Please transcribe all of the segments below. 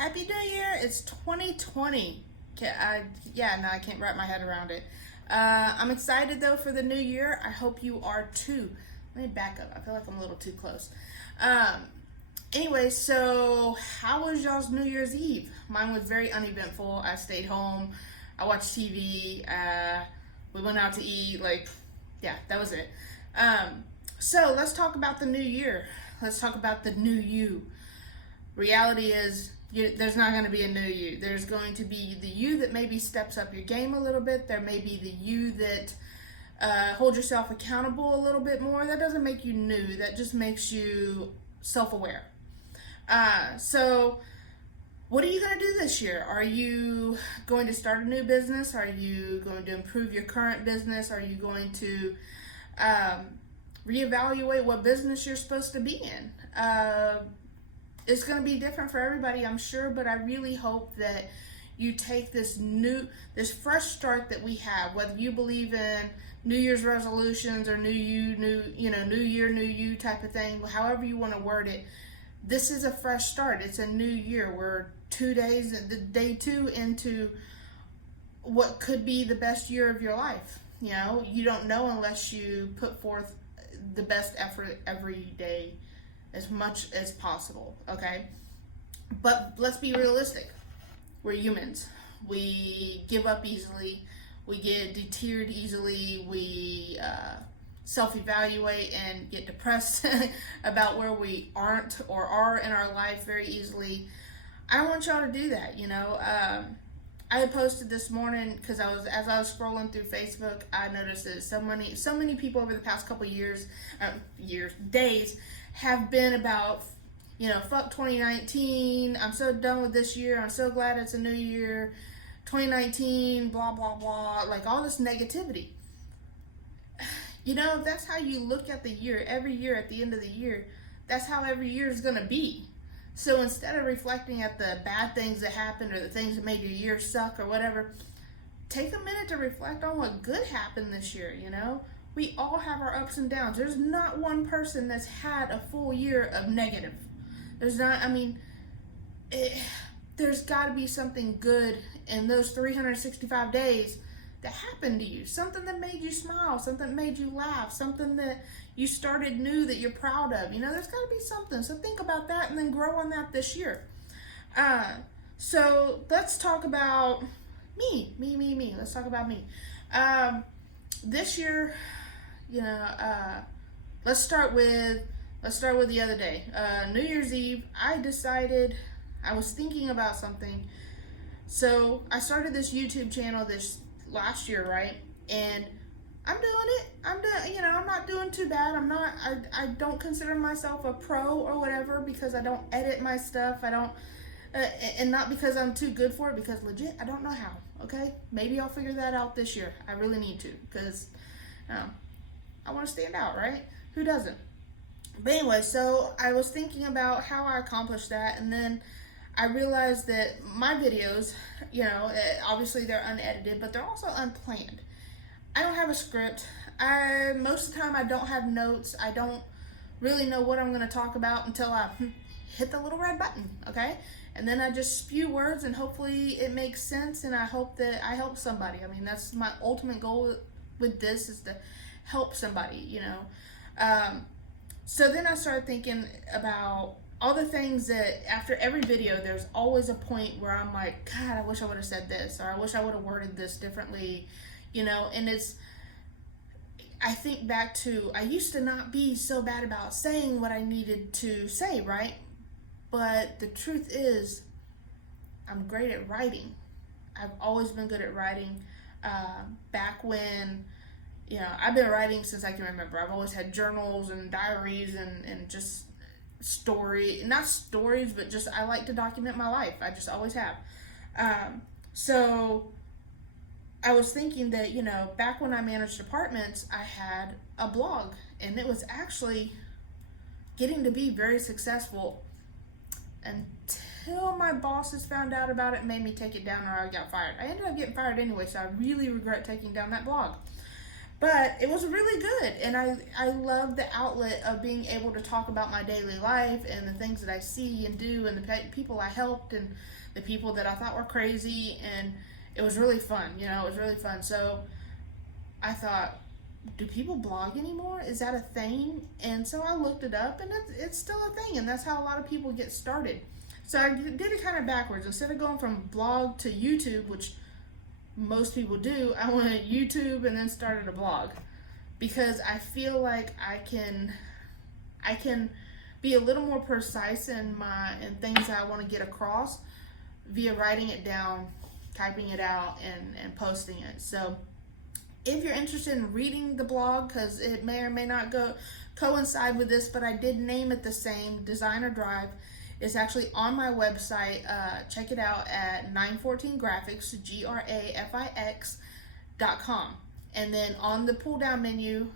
Happy New Year! It's 2020. I can't wrap my head around it. I'm excited though for the new year. I hope you are too. Let me back up. I feel like I'm a little too close. Um, anyway, so how was y'all's New Year's Eve? Mine was very uneventful. I stayed home. I watched TV. We went out to eat. That was it. So let's talk about the new year. Let's talk about the new you. Reality is there's not going to be a new you. There's going to be the you that maybe steps up your game a little bit. There may be the you that hold yourself accountable a little bit more. That doesn't make you new. That just makes you self-aware. So what are you going to do this year? Are you going to start a new business? Are you going to improve your current business? Are you going to reevaluate what business you're supposed to be in? It's going to be different for everybody, I'm sure, but I really hope that you take this fresh start that we have, whether you believe in New Year's resolutions or new year, new you type of thing, however you want to word it. This is a fresh start. It's a new year. We're 2 days, day 2 into what could be the best year of your life. You don't know unless you put forth the best effort every day, as much as possible, okay? But let's be realistic. We're humans. We give up easily. We get deterred easily. We self-evaluate and get depressed about where we aren't or are in our life very easily. I don't want y'all to do that, I had posted this morning because as I was scrolling through Facebook, I noticed that so many people over the past couple days have been about, fuck 2019. I'm so done with this year. I'm so glad it's a new year. 2019, blah blah blah, like all this negativity. If that's how you look at the year, every year at the end of the year, that's how every year is gonna be. So instead of reflecting at the bad things that happened or the things that made your year suck or whatever, take a minute to reflect on what good happened this year, We all have our ups and downs. There's not one person that's had a full year of negative. There's got to be something good in those 365 days that happened to you. Something that made you smile, something that made you laugh, something that you started new that you're proud of. There's got to be something. So think about that and then grow on that this year. So let's talk about me. Let's talk about me. This year, let's start with the other day. New Year's Eve, I was thinking about something. So I started this YouTube channel this last year, right? And I'm doing it. I'm not doing too bad. I don't consider myself a pro or whatever because I don't edit my stuff. I don't, and not because I'm too good for it, because legit, I don't know how, okay? Maybe I'll figure that out this year. I really need to, because I want to stand out, right? Who doesn't? But anyway, so I was thinking about how I accomplished that, and then I realized that my videos, obviously they're unedited, but they're also unplanned. I don't have a script. Most of the time I don't have notes. I don't really know what I'm going to talk about until I hit the little red button, okay? And then I just spew words and hopefully it makes sense and I hope that I help somebody. I mean, that's my ultimate goal with this, is to help somebody, So then I started thinking about all the things that after every video, there's always a point where I'm like, God, I wish I would have said this, or I wish I would have worded this differently, and I think back to, I used to not be so bad about saying what I needed to say, right? But the truth is, I'm great at writing. I've always been good at writing. Back when, I've been writing since I can remember. I've always had journals and diaries and just not stories, but just, I like to document my life. I just always have. So I was thinking that, back when I managed apartments, I had a blog, and it was actually getting to be very successful until my bosses found out about it and made me take it down, or I got fired. I ended up getting fired anyway, so I really regret taking down that blog. But it was really good, and I love the outlet of being able to talk about my daily life and the things that I see and do and the people I helped and the people that I thought were crazy, and it was really fun. It was really fun. So I thought, do people blog anymore? Is that a thing? And so I looked it up, and it's still a thing, and that's how a lot of people get started. So I did it kind of backwards. Instead of going from blog to YouTube, which most people do, I went to YouTube and then started a blog, because I feel like I can be a little more precise in things that I want to get across via writing it down, typing it out, and posting it. So if you're interested in reading the blog, because it may or may not coincide with this, but I did name it the same, Designer Drive. It's actually on my website. Check it out at 914graphics, grafix.com. And then on the pull down menu,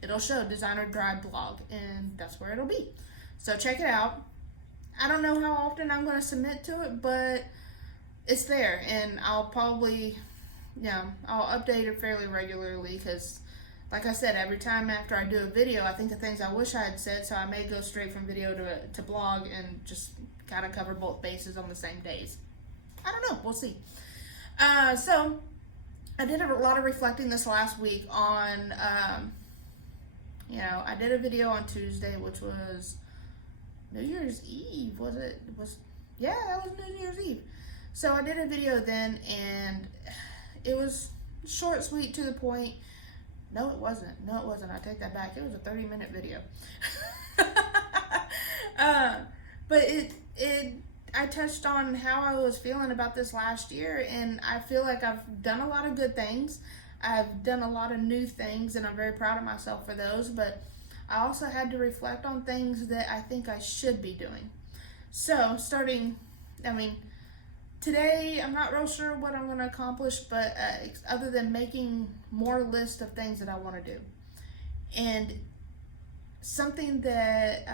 it'll show Designer Drive blog, and that's where it'll be. So check it out. I don't know how often I'm going to submit to it, but it's there, and I'll probably, I'll update it fairly regularly, because like I said, every time after I do a video, I think of things I wish I had said, so I may go straight from video to blog and just kind of cover both bases on the same days. I don't know. We'll see. So I did a lot of reflecting this last week on, I did a video on Tuesday, which was New Year's Eve. Yeah, that was New Year's Eve. So I did a video then, and it was short, sweet, to the point. No, it wasn't. I take that back. It was a 30-minute video. But I touched on how I was feeling about this last year, and I feel like I've done a lot of good things. I've done a lot of new things, and I'm very proud of myself for those, but I also had to reflect on things that I think I should be doing. So, today, I'm not real sure what I'm going to accomplish, but other than making more lists of things that I want to do. And something that,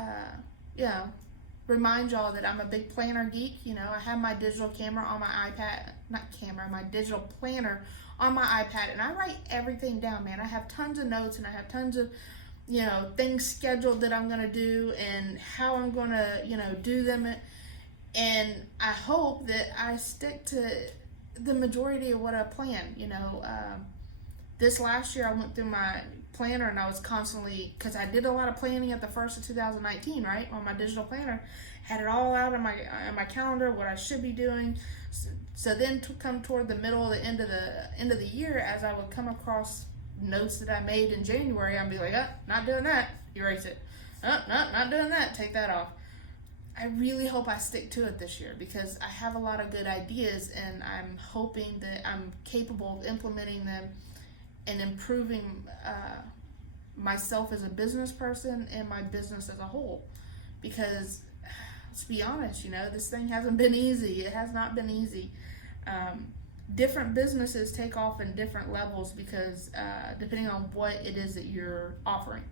remind y'all that I'm a big planner geek. I have my digital camera on my iPad, my digital planner on my iPad, and I write everything down, man. I have tons of notes, and I have tons of, things scheduled that I'm going to do and how I'm going to, do them. And I hope that I stick to the majority of what I plan. This last year I went through my planner, and I was constantly, because I did a lot of planning at the first of 2019, right, on my digital planner, had it all out on my calendar, what I should be doing. So then to come toward the middle of the end of the year, as I would come across notes that I made in January, I'd be like, not doing that, erase it. Not doing that, take that off. I really hope I stick to it this year, because I have a lot of good ideas, and I'm hoping that I'm capable of implementing them and improving myself as a business person and my business as a whole. Because let's be honest, this thing hasn't been easy. It has not been easy. Different businesses take off in different levels, because depending on what it is that you're offering.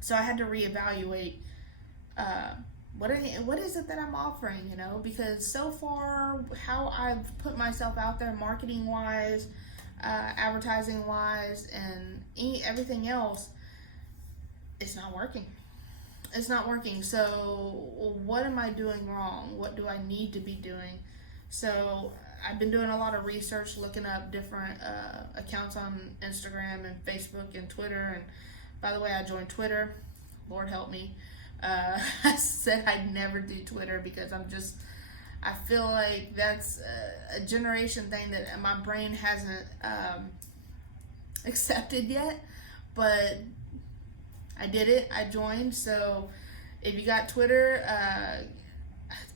So I had to reevaluate what is it that I'm offering, because so far how I've put myself out there marketing wise, advertising wise, and everything else, it's not working. So what am I doing wrong? What do I need to be doing? So I've been doing a lot of research, looking up different accounts on Instagram and Facebook and Twitter. And by the way, I joined Twitter. Lord help me. I said I'd never do Twitter, because I feel like that's a generation thing that my brain hasn't accepted yet. But I did it. I joined. So if you got Twitter,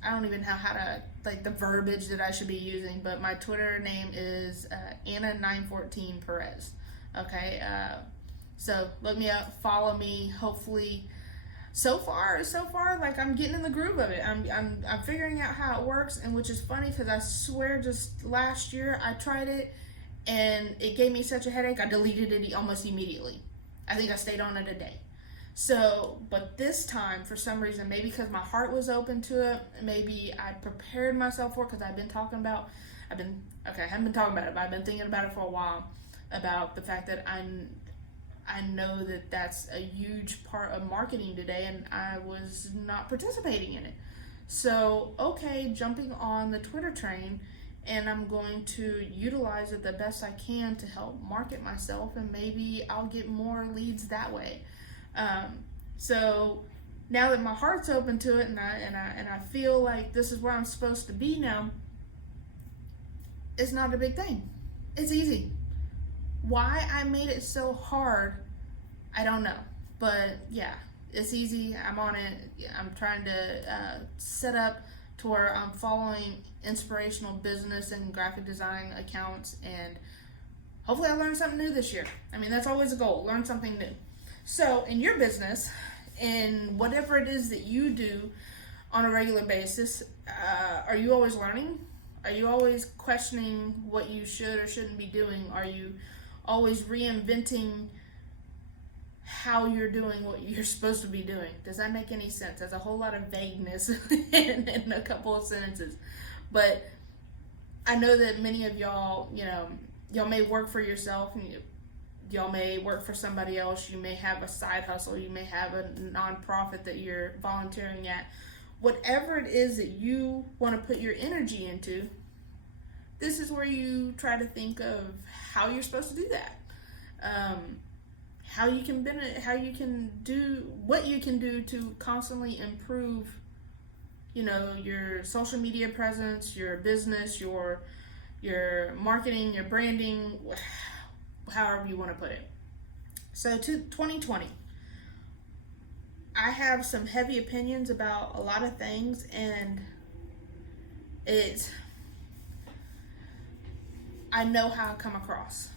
I don't even know how to, the verbiage that I should be using, but my Twitter name is Anna914Perez. Okay. So look me up, follow me. Hopefully, so far, I'm getting in the groove of it. I'm figuring out how it works, and which is funny, because I swear just last year I tried it and it gave me such a headache, I deleted it almost immediately. I think I stayed on it a day. So, but this time, for some reason, maybe because my heart was open to it, maybe I prepared myself for it, because I haven't been talking about it, but I've been thinking about it for a while. about the fact that I know that that's a huge part of marketing today, and I was not participating in it. So, okay, jumping on the Twitter train, and I'm going to utilize it the best I can to help market myself, and maybe I'll get more leads that way. So now that my heart's open to it, and I feel like this is where I'm supposed to be now, it's not a big thing. It's easy. Why I made it so hard, I don't know. But yeah, it's easy. I'm on it. I'm trying to set up to where I'm following inspirational business and graphic design accounts, and hopefully I learn something new this year. I mean, that's always a goal, learn something new. So in your business, in whatever it is that you do on a regular basis, are you always learning? Are you always questioning what you should or shouldn't be doing? Are you always reinventing how you're doing what you're supposed to be doing? Does that make any sense? There's a whole lot of vagueness in a couple of sentences. But I know that many of y'all, y'all may work for yourself, and y'all may work for somebody else. You may have a side hustle. You may have a nonprofit that you're volunteering at. Whatever it is that you want to put your energy into, this is where you try to think of how you're supposed to do that. How you can do what you can do to constantly improve, your social media presence, your business, your marketing, your branding, however you want to put it. So to 2020, I have some heavy opinions about a lot of things, and I know how I come across,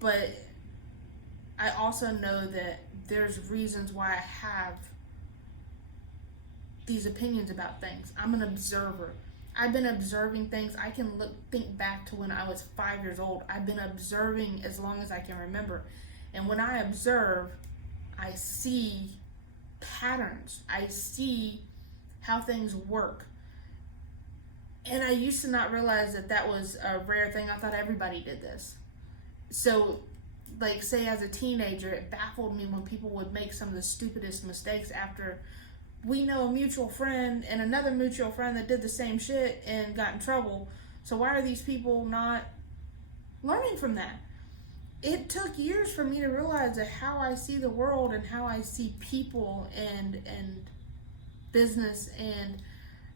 but I also know that there's reasons why I have these opinions about things. I'm an observer. I've been observing things. I can think back to when I was 5 years old. I've been observing as long as I can remember. And when I observe, I see patterns. I see how things work. And I used to not realize that was a rare thing. I thought everybody did this. So, like, say as a teenager, it baffled me when people would make some of the stupidest mistakes after we know a mutual friend and another mutual friend that did the same shit and got in trouble. So why are these people not learning from that? It took years for me to realize that how I see the world and how I see people and business and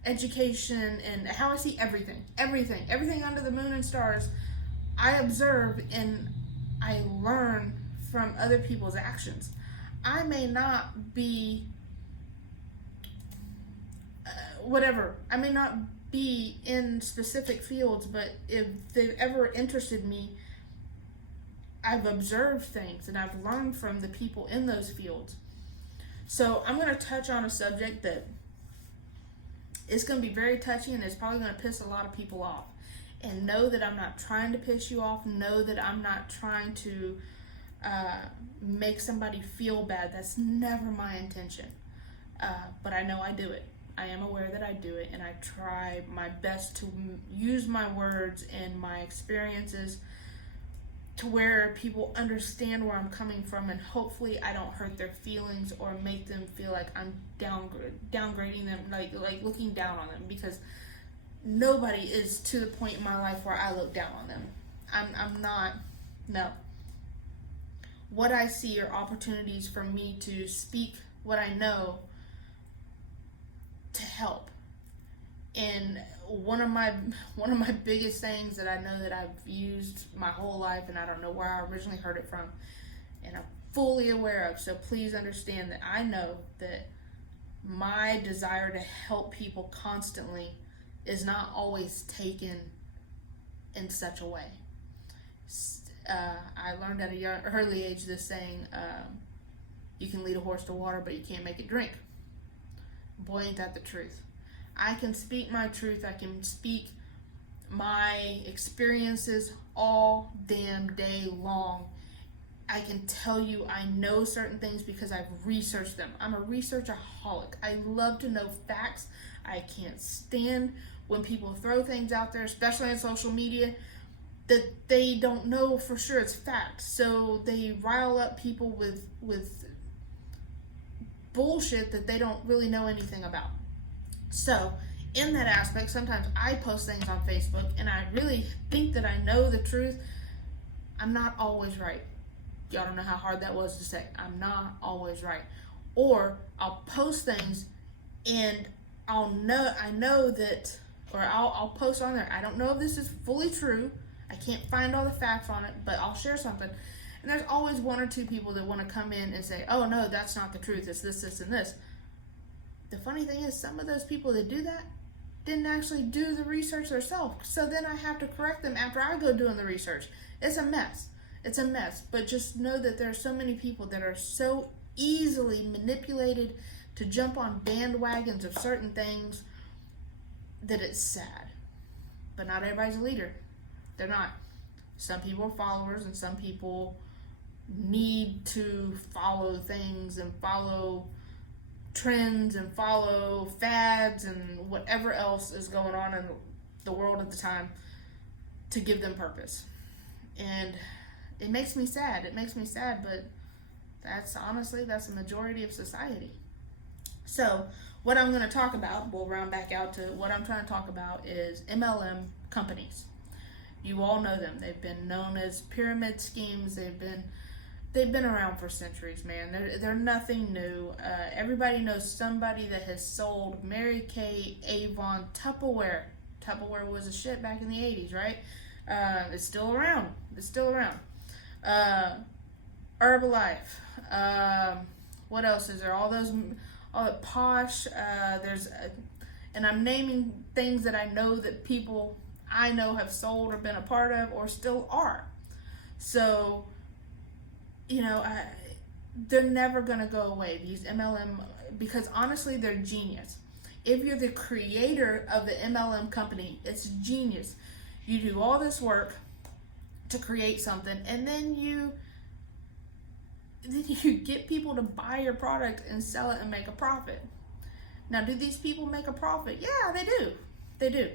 education and how I see everything under the moon and stars, I observe and I learn from other people's actions. I may not be I may not be in specific fields, but if they've ever interested me, I've observed things and I've learned from the people in those fields. So I'm going to touch on a subject that is going to be very touchy, and it's probably going to piss a lot of people off. And know that I'm not trying to piss you off. Know that I'm not trying to make somebody feel bad. That's never my intention. But I know I do it. I am aware that I do it, and I try my best to use my words and my experiences to where people understand where I'm coming from, and hopefully I don't hurt their feelings or make them feel like I'm downgrading them, like looking down on them, because nobody is to the point in my life where I look down on them. I'm not, no. What I see are opportunities for me to speak what I know to help. And one of my biggest things that I know that I've used my whole life, and I don't know where I originally heard it from, and I'm fully aware of, so please understand that I know that my desire to help people constantly is not always taken in such a way. I learned at a early age this saying, you can lead a horse to water, but you can't make it drink. Boy, ain't that the truth. I can speak my truth. I can speak my experiences all damn day long. I can tell you I know certain things because I've researched them. I'm a researchaholic. I love to know facts. I can't stand when people throw things out there, especially on social media. that they don't know for sure it's fact. So they rile up people with bullshit that they don't really know anything about. So in that aspect, sometimes I post things on Facebook and I really think that I know the truth. I'm not always right. Y'all don't know how hard that was to say. I'm not always right. Or I'll post things and I know that, or I'll post on there. I don't know if this is fully true. I can't find all the facts on it, but I'll share something. And there's always one or two people that want to come in and say, oh no, that's not the truth. It's this, this, and this. The funny thing is, some of those people that do that didn't actually do the research themselves. So then I have to correct them after I go doing the research. It's a mess. It's a mess. But just know that there are so many people that are so easily manipulated to jump on bandwagons of certain things that it's sad. But not everybody's a leader. They're not. Some people are followers, and some people need to follow things and follow trends and follow fads and whatever else is going on in the world at the time to give them purpose. And it makes me sad. It makes me sad, but that's the majority of society. So what I'm going to talk about, we'll round back out to what I'm trying to talk about, is MLM companies. You all know them. They've been known as pyramid schemes. They've been around for centuries, man. They're nothing new. Everybody knows somebody that has sold Mary Kay, Avon, Tupperware. Tupperware was a shit back in the 80s, right? It's still around. Herbalife. What else is there? All the Posh. And I'm naming things that I know that people I know have sold or been a part of or still are. So, they're never going to go away, these MLM, because honestly, they're genius. If you're the creator of the MLM company, it's genius. You do all this work to create something, and then you get people to buy your product and sell it and make a profit. Now, do these people make a profit? Yeah, they do. They do.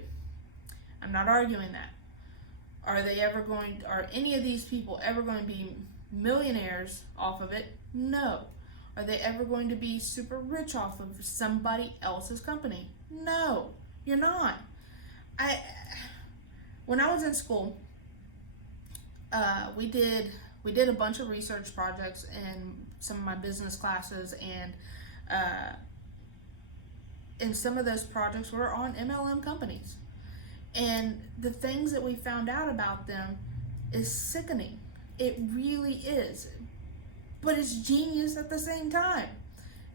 I'm not arguing that. Are any of these people ever going to be millionaires off of it? No. Are they ever going to be super rich off of somebody else's company? No, you're not. When I was in school, we did a bunch of research projects in some of my business classes, and some of those projects were on MLM companies. And the things that we found out about them is sickening. It really is. But it's genius at the same time.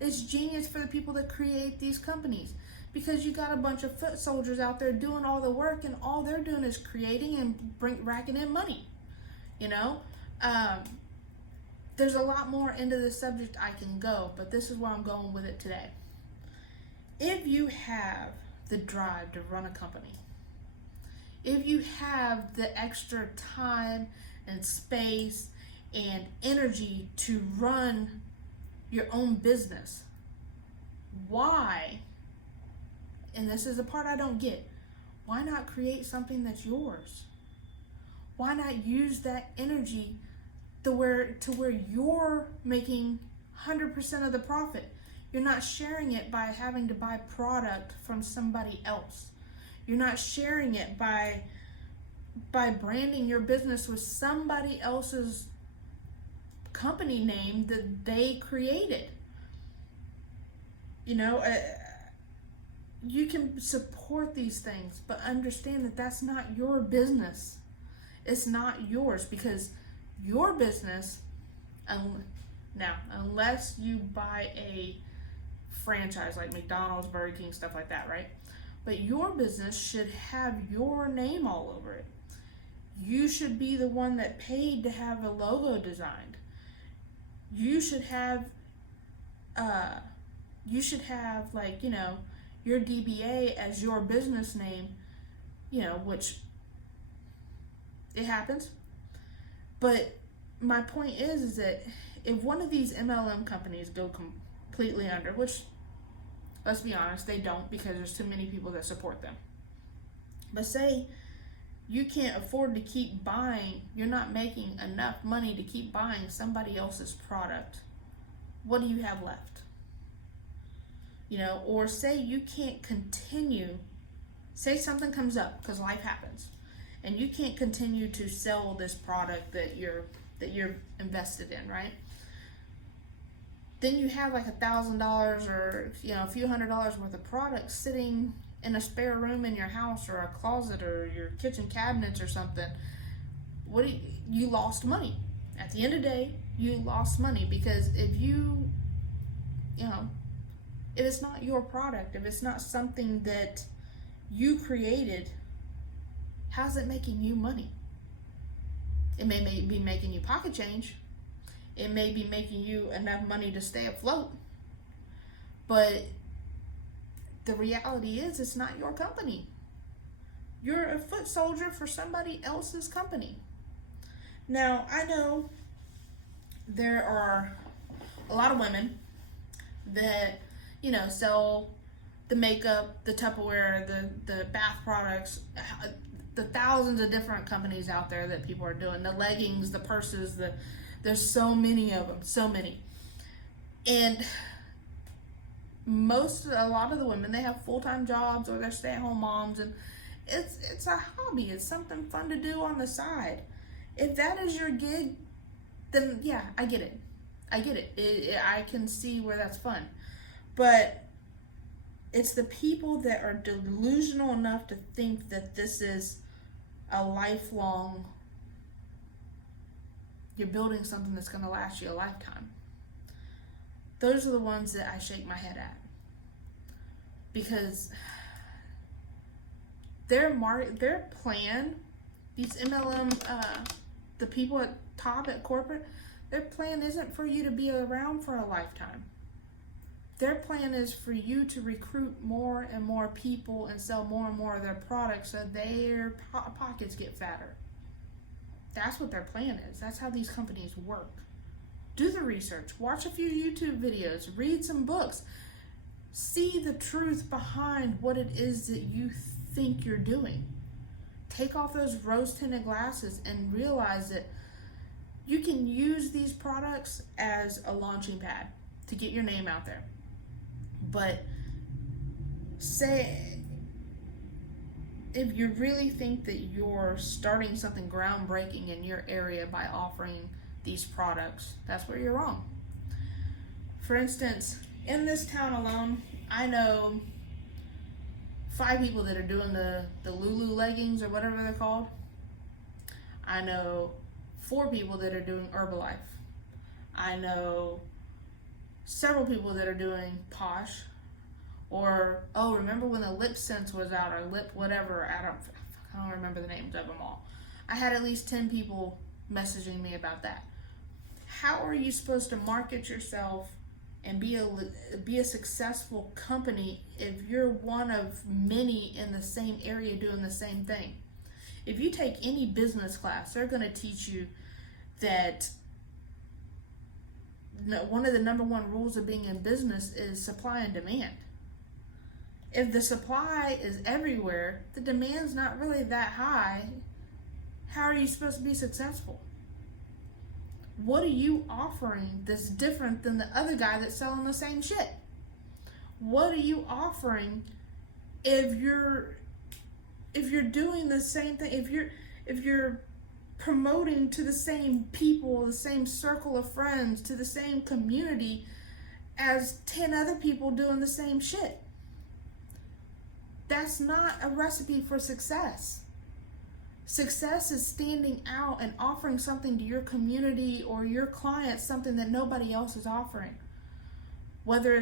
It's genius for the people that create these companies, because you got a bunch of foot soldiers out there doing all the work, and all they're doing is creating and racking in money. There's a lot more into this subject I can go, but this is where I'm going with it today. If you have the drive to run a company, if you have the extra time and space and energy to run your own business, why, and this is the part I don't get, why not create something that's yours? Why not use that energy to where you're making 100% of the profit? You're not sharing it by having to buy product from somebody else. You're not sharing it by branding your business with somebody else's company name that they created. You can support these things, but understand that that's not your business. It's not yours, because your business, unless you buy a franchise like McDonald's, Burger King, stuff like that, right? But your business should have your name all over it. You should be the one that paid to have a logo designed. You should have your DBA as your business name, which it happens. But my point is that if one of these MLM companies go completely under, which, let's be honest, they don't, because there's too many people that support them. But say you can't afford to keep buying, you're not making enough money to keep buying somebody else's product, what do you have left? You know, or say you can't continue, say something comes up because life happens, and you can't continue to sell this product that you're invested in, right? Then you have like $1,000 or, you know, a few $100s worth of products sitting in a spare room in your house or a closet or your kitchen cabinets or something. You lost money. At the end of the day, you lost money, because if you know, if it's not your product, if it's not something that you created, how's it making you money? It may be making you pocket change. It may be making you enough money to stay afloat. But the reality is, it's not your company. You're a foot soldier for somebody else's company. Now, I know there are a lot of women that, you know, sell the makeup, the Tupperware, the bath products, the thousands of different companies out there that people are doing, the leggings, the purses, there's so many of them, so many. And a lot of the women, they have full-time jobs or they're stay-at-home moms, and it's a hobby. It's something fun to do on the side. If that is your gig, then yeah, I get it. I can see where that's fun. But it's the people that are delusional enough to think that this is a lifelong, you're building something that's going to last you a lifetime. Those are the ones that I shake my head at, because their plan, these MLM, the people at top at corporate, their plan isn't for you to be around for a lifetime. Their plan is for you to recruit more and more people and sell more and more of their products so their pockets get fatter. That's what their plan is. That's how these companies work. Do the research. Watch a few YouTube videos. Read some books. See the truth behind what it is that you think you're doing. Take off those rose-tinted glasses and realize that you can use these products as a launching pad to get your name out there. But say, if you really think that you're starting something groundbreaking in your area by offering these products, that's where you're wrong. For instance, in this town alone, I know 5 people that are doing the Lulu leggings or whatever they're called. I know 4 people that are doing Herbalife. I know several people that are doing Posh, or remember when the Lip Sense was out, or Lip whatever, I don't remember the names of them all. I had at least 10 people messaging me about that. How are you supposed to market yourself and be a successful company if you're one of many in the same area doing the same thing? If you take any business class, they're going to teach you that one of the number one rules of being in business is supply and demand. If the supply is everywhere, the demand's not really that high. How are you supposed to be successful? What are you offering that's different than the other guy that's selling the same shit? What are you offering if you're doing the same thing? If you're promoting to the same people, the same circle of friends, to the same community as 10 other people doing the same shit. That's not a recipe for success. Success is standing out and offering something to your community or your clients, something that nobody else is offering. Whether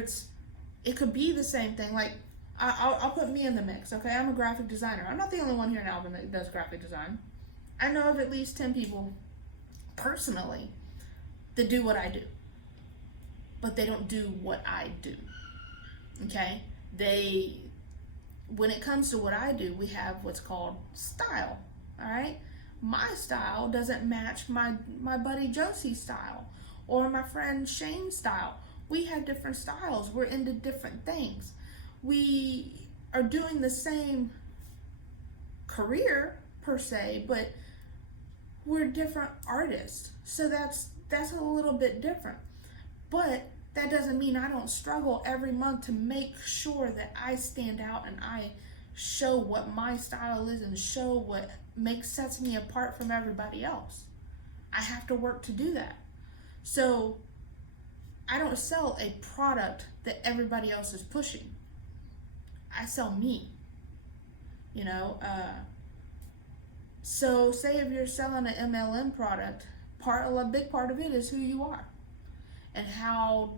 it could be the same thing. Like, I'll put me in the mix, okay? I'm a graphic designer. I'm not the only one here in Alvin that does graphic design. I know of at least 10 people personally that do what I do, but they don't do what I do, okay? When it comes to what I do, we have what's called style, all right? My style doesn't match my buddy Josie's style or my friend Shane's style. We have different styles. We're into different things. We are doing the same career, per se, but we're different artists. So that's a little bit different. But that doesn't mean I don't struggle every month to make sure that I stand out and I show what my style is and show what sets me apart from everybody else. I have to work to do that. So I don't sell a product that everybody else is pushing. I sell me, so say if you're selling an MLM product, a big part of it is who you are and how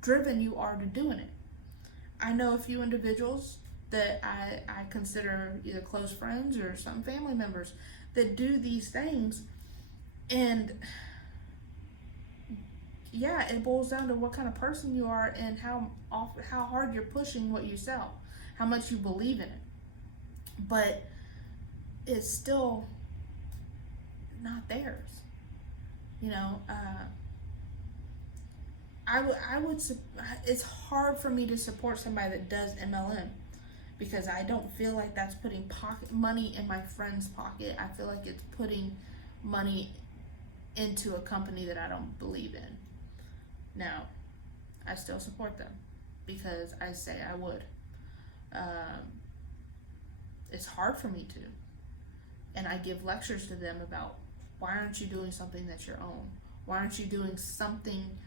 driven you are to doing it. I know a few individuals that I consider either close friends or some family members that do these things, and yeah, it boils down to what kind of person you are and how hard you're pushing what you sell, how much you believe in it. But it's still not theirs. I would. It's hard for me to support somebody that does MLM because I don't feel like that's putting money in my friend's pocket. I feel like it's putting money into a company that I don't believe in. Now, I still support them because I say I would. It's hard for me to. And I give lectures to them about why aren't you doing something that's your own? Why aren't you doing something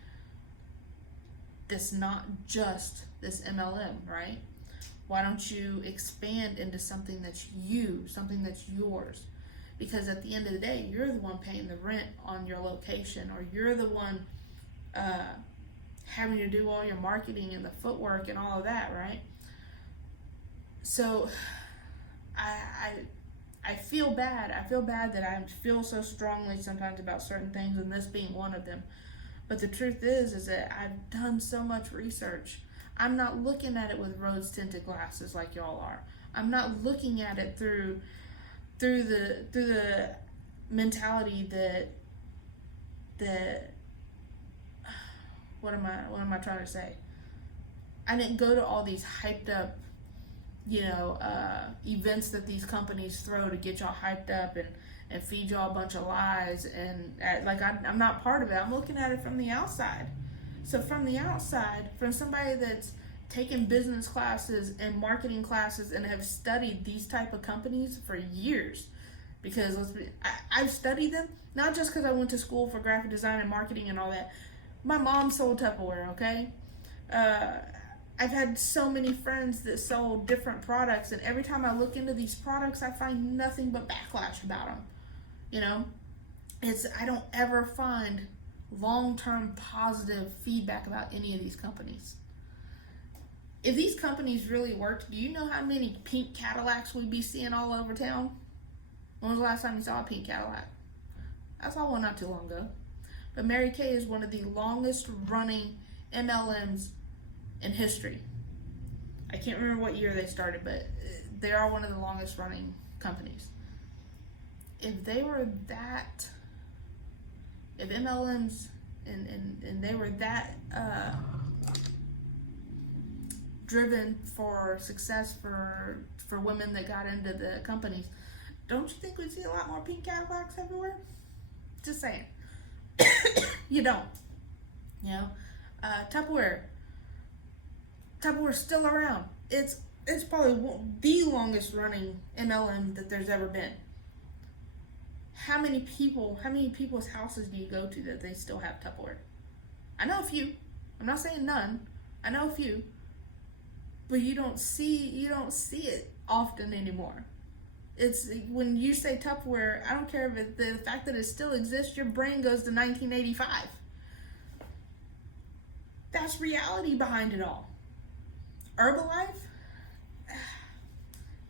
that's not just this MLM, right? Why don't you expand into something that's something that's yours? Because at the end of the day, you're the one paying the rent on your location, or you're the one having to do all your marketing and the footwork and all of that, right? So I feel bad. I feel bad that I feel so strongly sometimes about certain things, and this being one of them. But the truth is that I've done so much research. I'm not looking at it with rose-tinted glasses like y'all are. I'm not looking at it through the mentality that what am I trying to say? I didn't go to all these hyped up events that these companies throw to get y'all hyped up and feed y'all a bunch of lies, and I'm not part of it. I'm looking at it from the outside. So from the outside, from somebody that's taken business classes and marketing classes and have studied these type of companies for years, because I've studied them, not just because I went to school for graphic design and marketing and all that. My mom sold Tupperware, okay? I've had so many friends that sold different products, and every time I look into these products, I find nothing but backlash about them. I don't ever find long-term positive feedback about any of these companies. If these companies really worked, do you know how many pink Cadillacs we'd be seeing all over town? When was the last time you saw a pink Cadillac? I saw one not too long ago. But Mary Kay is one of the longest running MLMs in history. I can't remember what year they started, but they are one of the longest running companies. If they were that, if MLMs and they were that driven for success for women that got into the companies, don't you think we'd see a lot more pink Cadillacs everywhere? Just saying. You don't. Tupperware's still around. It's probably the longest running MLM that there's ever been. How many people's houses do you go to that they still have Tupperware? I know a few. I'm not saying none. I know a few. But you don't see it often anymore. It's when you say Tupperware, I don't care if the fact that it still exists, your brain goes to 1985. That's reality behind it all. Herbalife?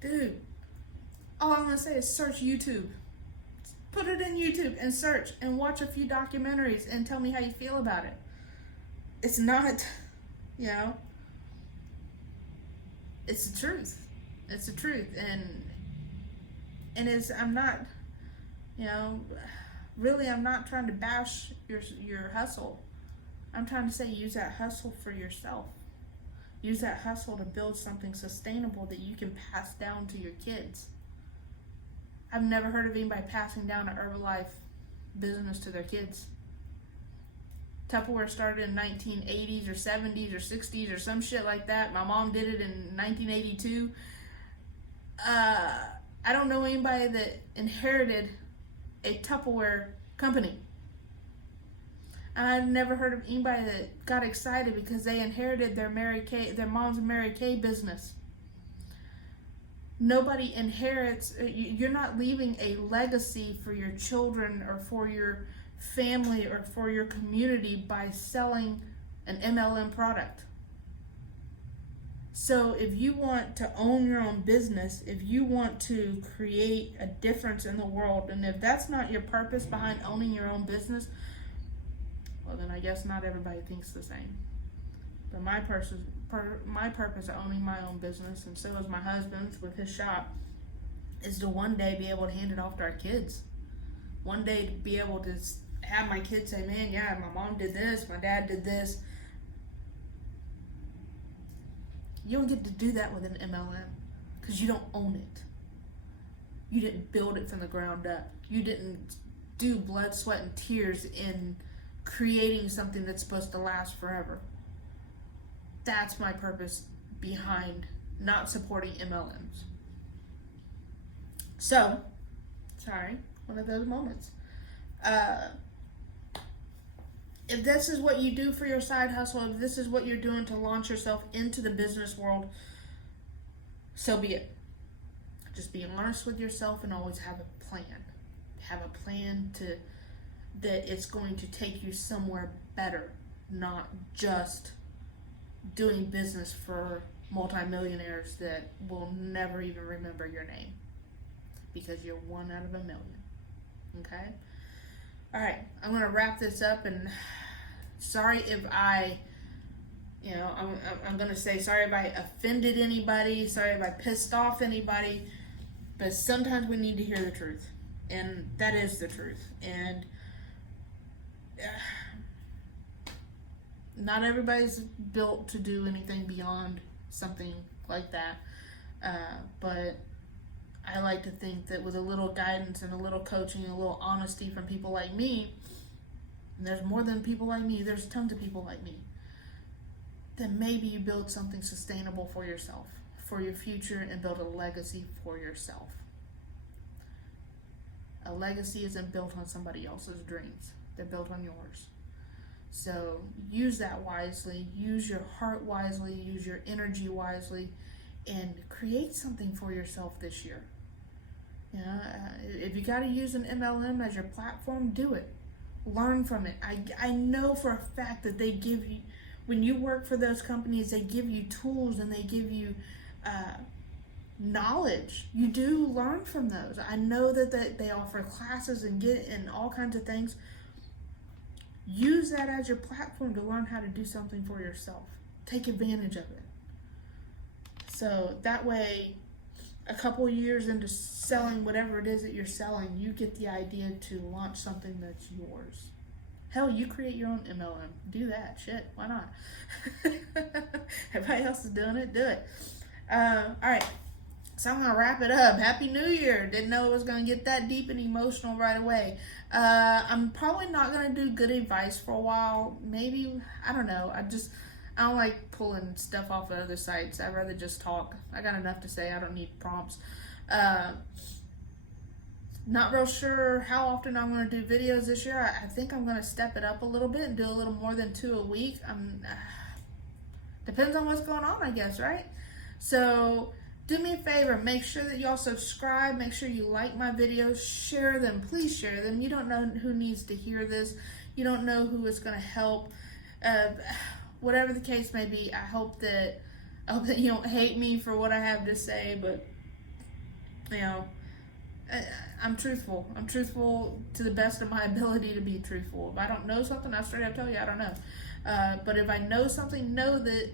Dude, all I'm going to say is search YouTube. Put it in YouTube and search and watch a few documentaries and tell me how you feel about it. It's not, it's the truth. It's the truth. And I'm not, really, I'm not trying to bash your hustle. I'm trying to say use that hustle for yourself. Use that hustle to build something sustainable that you can pass down to your kids. I've never heard of anybody passing down an Herbalife business to their kids. Tupperware started in 1980s or 70s or 60s or some shit like that. My mom did it in 1982. I don't know anybody that inherited a Tupperware company. And I've never heard of anybody that got excited because they inherited their mom's Mary Kay business. Nobody inherits. You're not leaving a legacy for your children or for your family or for your community by selling an MLM product. So if you want to own your own business, if you want to create a difference in the world, and if that's not your purpose behind owning your own business, well, then I guess not everybody thinks the same. But my purpose of owning my own business, and so is my husband's with his shop, is to one day be able to hand it off to our kids. One day to be able to have my kids say, man, yeah, my mom did this, my dad did this. You don't get to do that with an MLM because you don't own it. You didn't build it from the ground up. You didn't do blood, sweat, and tears in creating something that's supposed to last forever. That's my purpose behind not supporting MLMs. So, sorry, one of those moments. If this is what you do for your side hustle, if this is what you're doing to launch yourself into the business world, so be it. Just be honest with yourself and always have a plan. Have a plan that it's going to take you somewhere better, not just doing business for multimillionaires that will never even remember your name because you're one out of a million. Okay? All right, I'm going to wrap this up, and sorry if I'm going to say sorry if I offended anybody, sorry if I pissed off anybody, but sometimes we need to hear the truth, and that is the truth, and not everybody's built to do anything beyond something like that, but I like to think that with a little guidance and a little coaching and a little honesty from people like me, and there's more than people like me, there's tons of people like me, then maybe you build something sustainable for yourself, for your future, and build a legacy for yourself. A legacy isn't built on somebody else's dreams. They're built on yours. So use that wisely, use your heart wisely, use your energy wisely, and create something for yourself this year. You know, if you got to use an MLM as your platform, do it. Learn from it. I know for a fact that they give you, when you work for those companies, they give you tools and they give you knowledge. You do learn from those. I know that they offer classes and all kinds of things. Use that as your platform to learn how to do something for yourself. Take advantage of it. So that way, a couple years into selling whatever it is that you're selling, you get the idea to launch something that's yours. Hell, you create your own MLM. Do that. Shit, why not? Everybody else is doing it. Do it. All right. So I'm going to wrap it up. Happy New Year. Didn't know it was going to get that deep and emotional right away. I'm probably not going to do good advice for a while. Maybe, I don't know. I don't like pulling stuff off of other sites. I'd rather just talk. I got enough to say. I don't need prompts. Not real sure how often I'm going to do videos this year. I think I'm going to step it up a little bit and do a little more than 2 a week. Depends on what's going on, I guess, right? So do me a favor. Make sure that y'all subscribe. Make sure you like my videos. Share them. Please share them. You don't know who needs to hear this. You don't know who it's going to help. Whatever the case may be, I hope that you don't hate me for what I have to say, but you know, I'm truthful. I'm truthful to the best of my ability to be truthful. If I don't know something, I straight up tell you I don't know. But if I know something, know that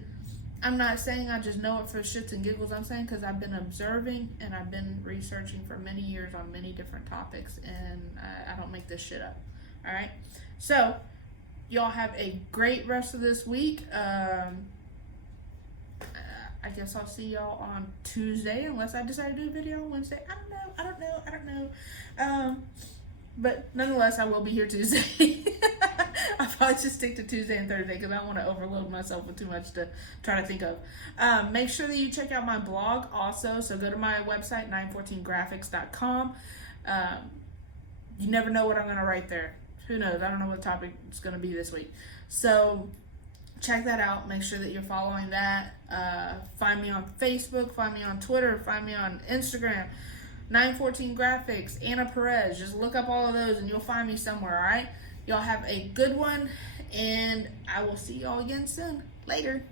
I'm not saying I just know it for shits and giggles. I'm saying because I've been observing and I've been researching for many years on many different topics, and I don't make this shit up. All right? So, y'all have a great rest of this week. I guess I'll see y'all on Tuesday, unless I decide to do a video on Wednesday. I don't know. But nonetheless, I will be here Tuesday. I'll probably just stick to Tuesday and Thursday because I don't want to overload myself with too much to try to think of. Make sure that you check out my blog also. So go to my website, 914graphics.com. You never know what I'm going to write there. Who knows? I don't know what the topic is going to be this week. So check that out. Make sure that you're following that. Find me on Facebook. Find me on Twitter. Find me on Instagram. 914 Graphics, Anna Perez. Just look up all of those and you'll find me somewhere, all right? Y'all have a good one, and I will see y'all again soon. Later.